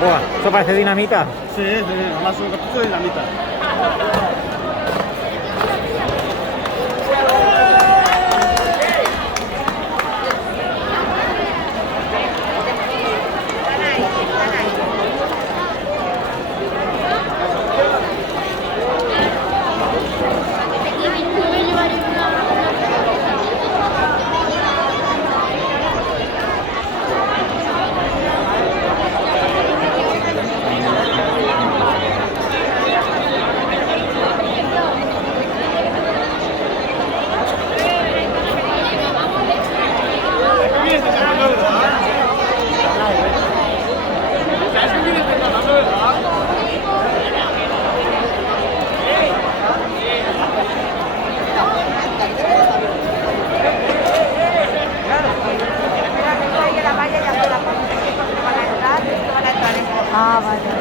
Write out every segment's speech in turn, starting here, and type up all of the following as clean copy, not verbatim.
Buah, eso parece dinamita. Sí, además un cartucho de dinamita. Ah, vale.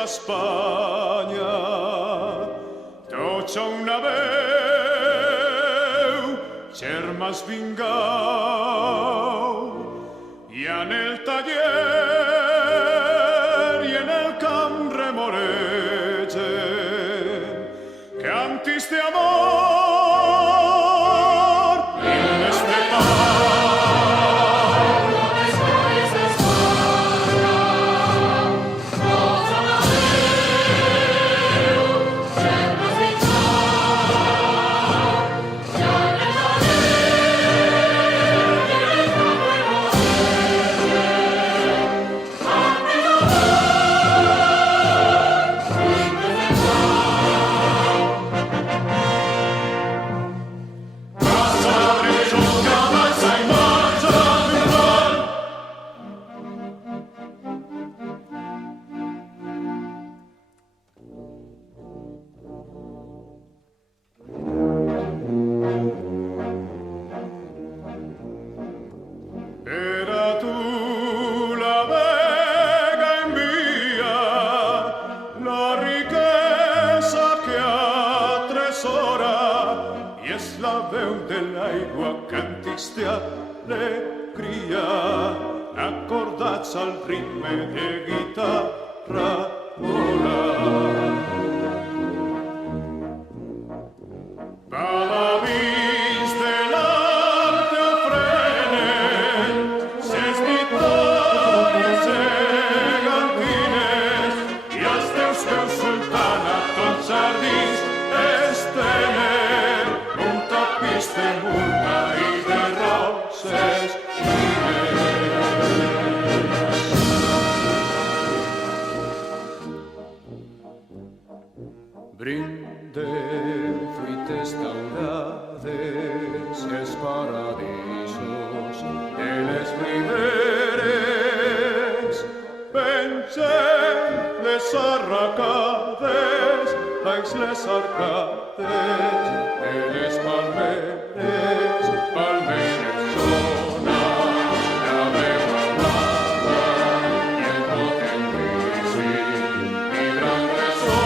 sa Espanya. Tots a una veu, germans vingueu, i en el taller i en el camp remoregen cantis d'amor himnes de d'alegria, acordats al ritme de guitarra vola. Paladins de l'art ofrenen ses victòries gegantines i els teus peus sultana tots jardins estenen un tapís de multa i de roses brinde fruites daurades els paradisos de les riberes pengen les arracades baix les arcades de les palmeres sona la veu amada i el potent vici vibran ressò.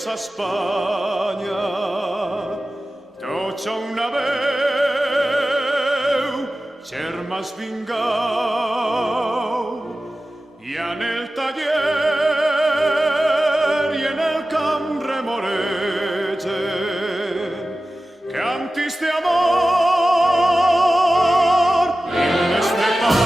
sa Espanya. Tots a una veu, germans vingueu, i en el taller i en el camp remoregen cantis d'amor himnes de pau.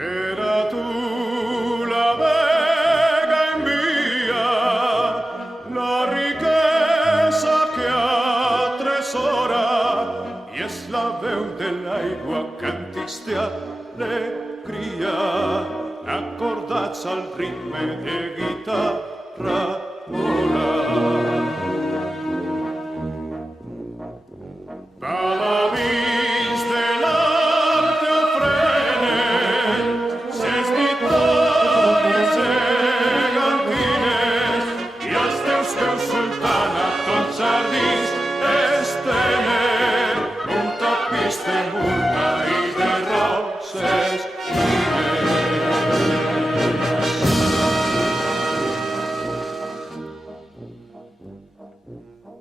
Era tu la vega envia, la riquesa que atresora, i és la veu de l'aigua càntics d'alegria, acordats al ritme de guitarra vola. Paladins de l'art ofrenen ses victòries gegantines i els teus peus, sultana, tots jardins estenen un tapís de murta i de roses fines.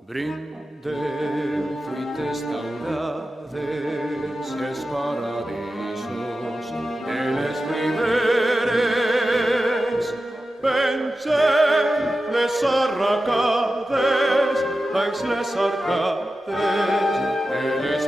Brindem fruites daurades, els paradisos de les riberes. Pengem les arracades, baix les arcades de les